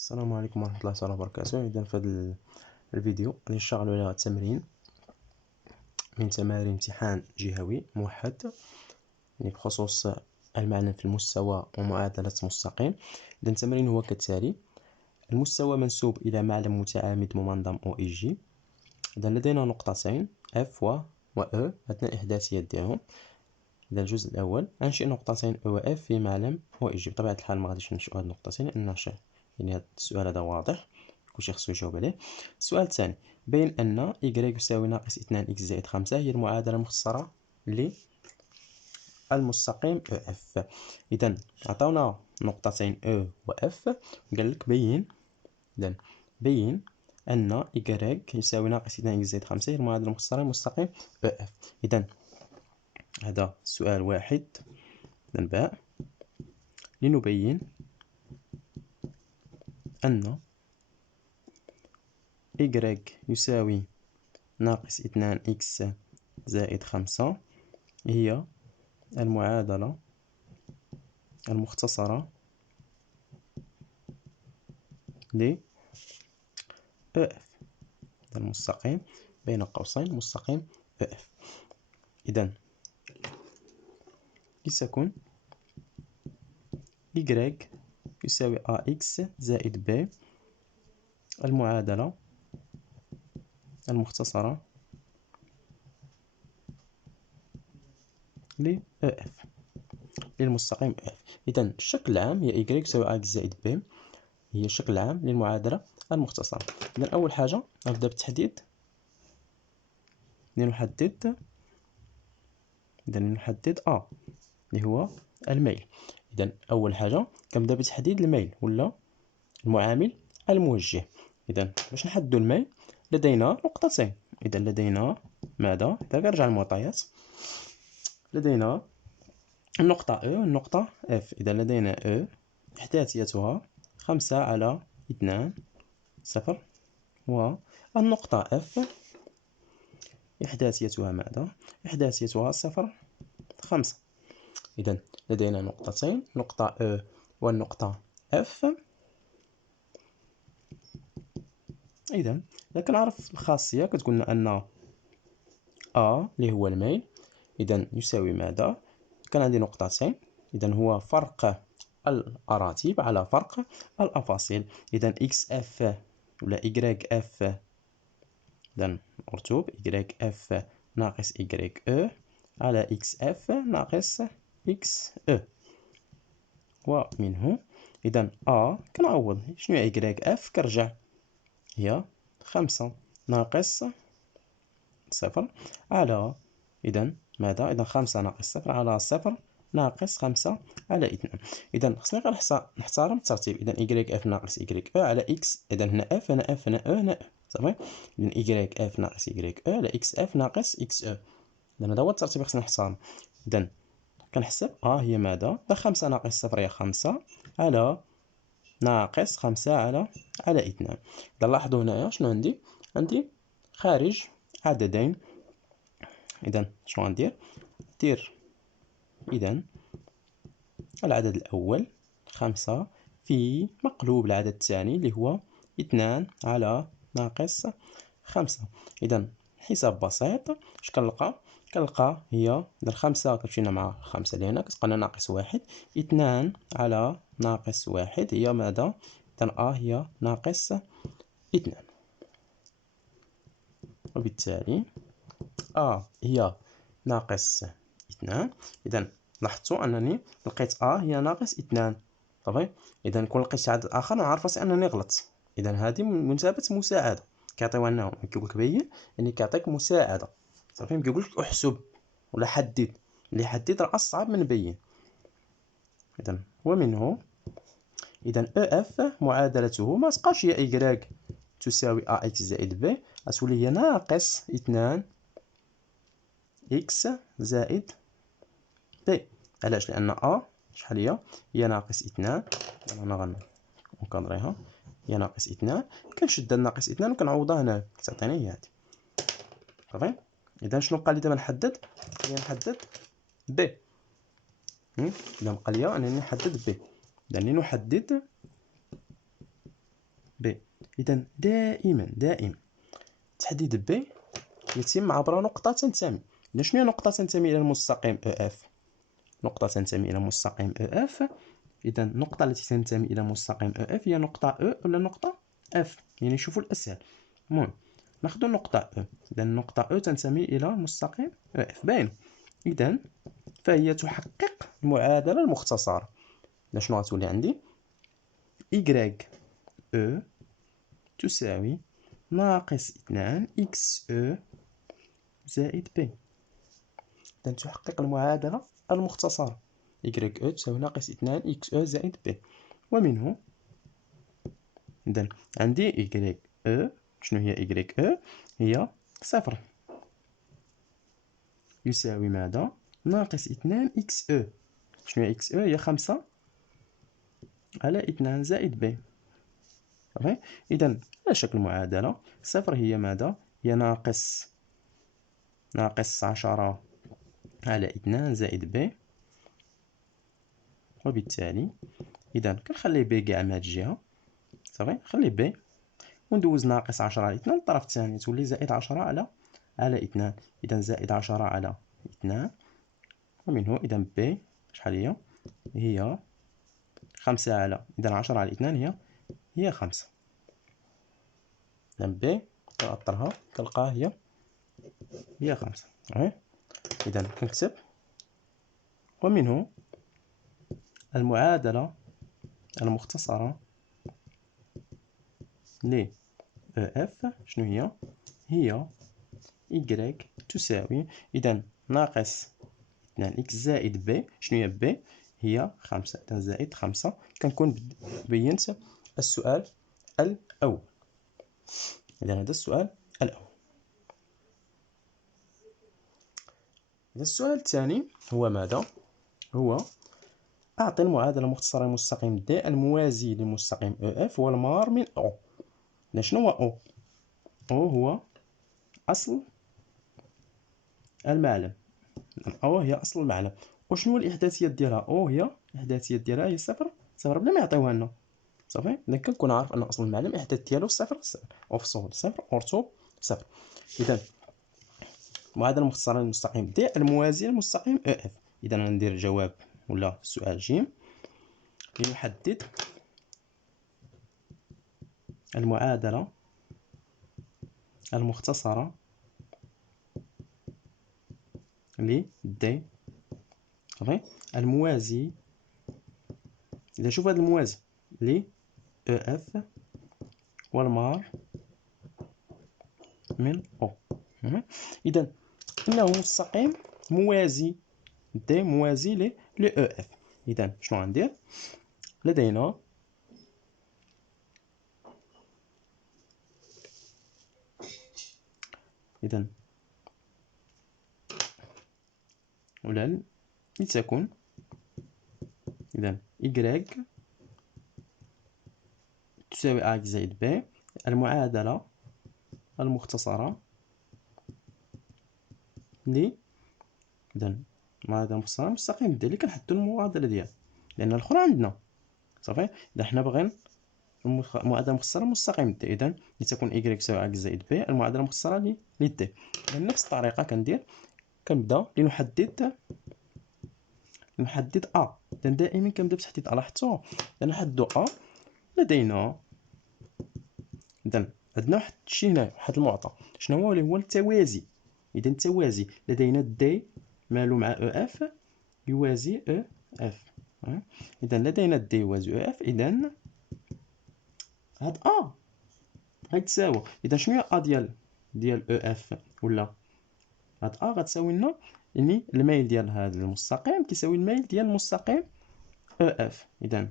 السلام عليكم ورحمة الله تعالى وبركاته. إذا في هذا الفيديو غادي نشتغلوا على تمرين من تمارين امتحان جهوي موحد، يعني بخصوص المعلم في المستوى ومعادلة مستقيم. إذا التمرين هو كالتالي: المستوى منسوب إلى معلم متعامد ممنظم OEG. إذا لدينا نقطتين F و E أثناء إحداثية ديالهم. إذا الجزء الأول: أنشئ نقطتين E و F في معلم OEG. بطبيعة الحال ما غاديش ننشئ هاد النقطتين لأن يعني هذا السؤال هذا واضح، كلشي خصو يجاوب عليه. السؤال الثاني: بين أن y يساوي ناقص 2x زائد 5 هي المعادلة المختصرة للمستقيم EF. إذا عطاونا نقطتين E و F، قال لك بين أن y يساوي ناقص 2x زائد 5 هي المعادلة المختصرة للمستقيم EF. إذا هذا سؤال واحد. إذا باء: لنبين أن y يساوي ناقص 2x زائد 5 هي المعادلة المختصرة ل EF. المستقيم بين قوسين مستقيم EF. إذا لتكن y يساوي AX زائد B المعادلة المختصرة ل EF للمستقيم EF. إذا الشكل العام هي y يساوي AX زائد B، هي الشكل العام للمعادلة المختصرة. إذا أول حاجة نبدأ بالتحديد، لنحدد A اللي هو الميل. إذا أول حاجة كنبدا بتحديد الميل ولا المعامل الموجه. إذا باش نحددو الميل لدينا نقطتين. إذا لدينا ماذا؟ إذا كنرجع للمعطيات لدينا النقطة E والنقطة F. إذا لدينا E إحداثيتها 5 على 2 صفر، والنقطة F إحداثيتها ماذا؟ إحداثيتها 0 5. إذا لدينا نقطتين، نقطة E والنقطة F. إذا كنعرف الخاصية كتقولنا أن A اللي هو الميل إذا يساوي ماذا؟ كان عندي نقطتين، إذا هو فرق الأراتب على فرق الأفاصيل. إذا XF ولا YF، إذا مرتوب YF ناقص YE على XF ناقص XE. ومنه إذا A كنعوض شنو هي YF، كرجع هي 5 ناقص 0 على إذا ماذا؟ إذا 5 ناقص 0 على 0 ناقص 5 على 2. إذا خصني غير نحترم الترتيب. إذا YF ناقص YE على X، إذا هنا F هنا F هنا E هنا E صافي. إذا YF ناقص YE على XF ناقص XE. إذا هذا هو الترتيب اللي خصني نحترم. إذا كنحسب هي ماذا؟ إذا 5 ناقص 0 هي 5 على ناقص 5 على 2. إذا لاحظوا هنايا شنو عندي خارج عددين. إذا شنو غندير؟ دير إذا العدد الأول 5 في مقلوب العدد الثاني اللي هو 2 على ناقص 5. إذا حساب بسيط. اش كنلقى هي إذا 5 كتمشينا مع 5 اللي هنا كتبقى لنا ناقص 1. 2 على ناقص 1 هي ماذا؟ إذا هي ناقص 2. وبالتالي هي ناقص 2. إذا لاحظتوا أنني لقيت هي ناقص 2 صافي. إذا كون لقيت عدد آخر نعرف أنني غلط. إذا هذه مثابة مساعدة كيعطيوها لنا، كيقولك بين يعني كيعطيك مساعدة صافي، ما كيقولش احسب ولا حدد. اللي يحدد راه أصعب من بين. إذا ومنه إذا EF معادلته ما تبقاش هي Y تساوي AX زائد B، غتولي هي ناقص 2 X زائد B. علاش؟ لأن شحال هي ناقص 2. أنا غنكادريها، هي ناقص 2. كنشد ناقص 2 وكنعوضها هنا كتعطيني هي هادي صافي. إذا شنو بقى لي دابا نحدد؟ هي نحدد B. إذا بقى لي أنني نحدد B. إذا لنحدد إذا دائما تحديد ب يتم عبر نقطة تنتمي. إذا شنو هي نقطة تنتمي إلى المستقيم اف؟ نقطة تنتمي إلى مستقيم اف، إذا النقطة التي تنتمي إلى مستقيم اف هي نقطة ولا نقطة اف، يعني شوفوا الأسهل. المهم ناخذ النقطة إذا النقطة تنتمي إلى مستقيم اف، باين. إذا فهي تحقق المعادلة المختصرة. إذا شنو غتولي عندي؟ إكغيك تساوي ناقص 2 إكس زائد بي. إذا تحقق المعادلة المختصرة إكغيك تساوي ناقص 2 إكس زائد بي. ومنه إذا عندي إكغيك شنو هي إكغيك هي صفر يساوي ماذا؟ ناقص 2 إكس شنو هي إكس هي 5 على 2 زائد بي. صافي. إذا على شكل معادلة صفر هي ماذا؟ هي ناقص 10 على 2 زائد ب، وبالتالي إذا كنخلي ب كاع من هاد الجهة. صافي، نخلي ب وندوز ناقص 10 على 2 للطرف الثاني تولي زائد 10 على 2. إذا زائد 10 على 2 ومنه إذا ب شحال هي 5 على، إذا 10 على 2 هي 5. إذا ب كنأطرها كنلقاها هي 5. إذا كنكتب ومنه المعادلة المختصرة ل اف شنو هي؟ هي y تساوي إذا ناقص 2 إكس زائد ب. شنو هي ب؟ هي 5. إذا زائد 5. كنكون بينت السؤال الأول. إذا هذا السؤال الأول. إذا السؤال الثاني هو ماذا؟ هو أعطي المعادلة المختصرة لمستقيم د الموازي لمستقيم اف والمار من او. شنو هو او هو أصل المعلم. او هي أصل المعلم. وشنو هو الإحداثيات ديالها؟ او هي الإحداثيات ديالها هي صفر بلا ما يعطيوها لنا. صافي. إذا كنكون عارف أن أصل المعلم الإحداث ديالو صفر أوفصول صفر أورتو صفر. إذا المعادلة المختصرة للمستقيم د الموازي للمستقيم اف. إذا غندير الجواب ولا السؤال جيم لنحدد المعادلة المختصرة ل د الموازي. إذا شوف هذا الموازي ل اف والمار من او. إذا إنه مستقيم موازي د موازي ل اف. إذا شنو غندير؟ لدينا إذا ولا لتكن إذا y تساوي a زائد b المعادلة المختصرة ل إذا المعادلة المختصرة مستقيم د اللي كنحدو المعادلة ديالها لأن الأخرى عندنا. صافي. إذا حنا بغينا المعادلة المختصرة مستقيم د، إذا لتكن y تساوي a زائد b المعادلة المختصرة ل d. بنفس الطريقة كندير كنبدا لنحدد a. إذا دائما كنبدا بتحديد a. لاحظتوا إذا نحددو a لدينا إذا عندنا واحد الشيء هنا، واحد المعطى شنو هو اللي هو التوازي. إذا التوازي لدينا د مالو مع اف يوازي اف. إذا لدينا د يوازي اف. إذا هاد a غتساوي إذا شنو هي a ديال اف ولا هاد a غتساوي لنا يعني الميل ديال هذا المستقيم كيساوي الميل ديال المستقيم اف. إذا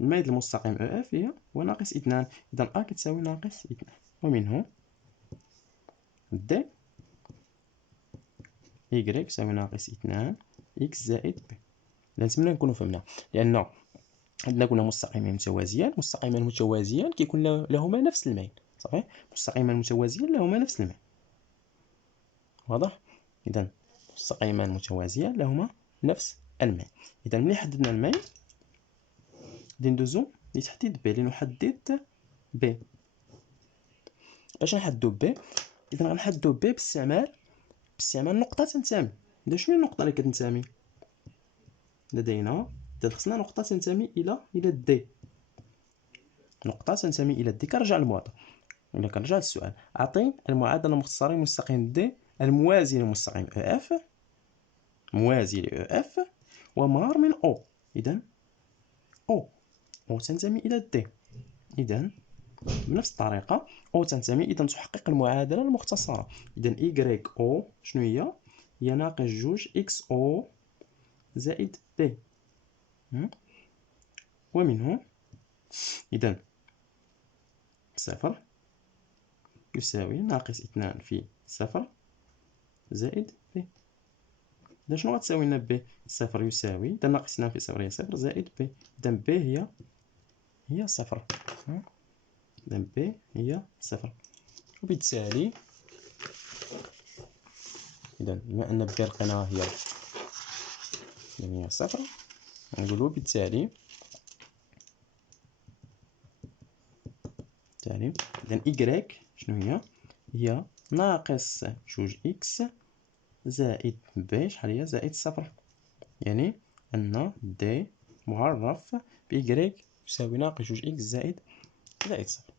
الميل ديال المستقيم اف هو ناقص 2. إذا a كتساوي ناقص 2. ومنه د y تساوي ناقص 2 إكس زائد ب. لازمنا نكونو فهمنا لأن عندنا قلنا مستقيمين متوازيان. مستقيمان متوازيان كيكون لهما نفس الميل. صافي. مستقيمان متوازيان لهما نفس الميل. واضح؟ إذا مستقيمان متوازيان لهما نفس الميل. إذا ملي حددنا الميل غادي ندوزو لتحديد ب لنحدد ب. باش نحدو بي، اذا غنحدو بي باستعمال نقطة تنتمي. اذا شنو هي النقطة اللي كتنتمي؟ لدينا اذا خصنا نقطة تنتمي الى دي، نقطة تنتمي الى دي. كنرجع للمعطى ولا كنرجع للسؤال. اعطي المعادلة المختصرة لمستقيم دي الموازي لمستقيم او اف، موازي ل او اف ومار من او. اذا او تنتمي الى دي، اذا بنفس الطريقة او تنتمي، اذا تحقق المعادلة المختصرة. اذا ايكغيك او شنو هي؟ هي ناقص جوج اكس او زائد بي، ومنه اذا صفر يساوي ناقص 2 في صفر زائد بي. إذا شنو غتساوي لنا بي؟ صفر يساوي، إذا ناقص 2 في صفر هي صفر زائد بي، إذا بي هي صفر. إذا بي هي صفر، وبالتالي إذا بما أن بي لقيناها هي صفر، نقولو بالتالي إذا إيكغيك شنو هي؟ هي ناقص جوج إكس زائد بي شحال هي؟ زائد صفر. يعني أن دي معرف بإيكغيك يساوي ناقص جوج إكس زائد صفر.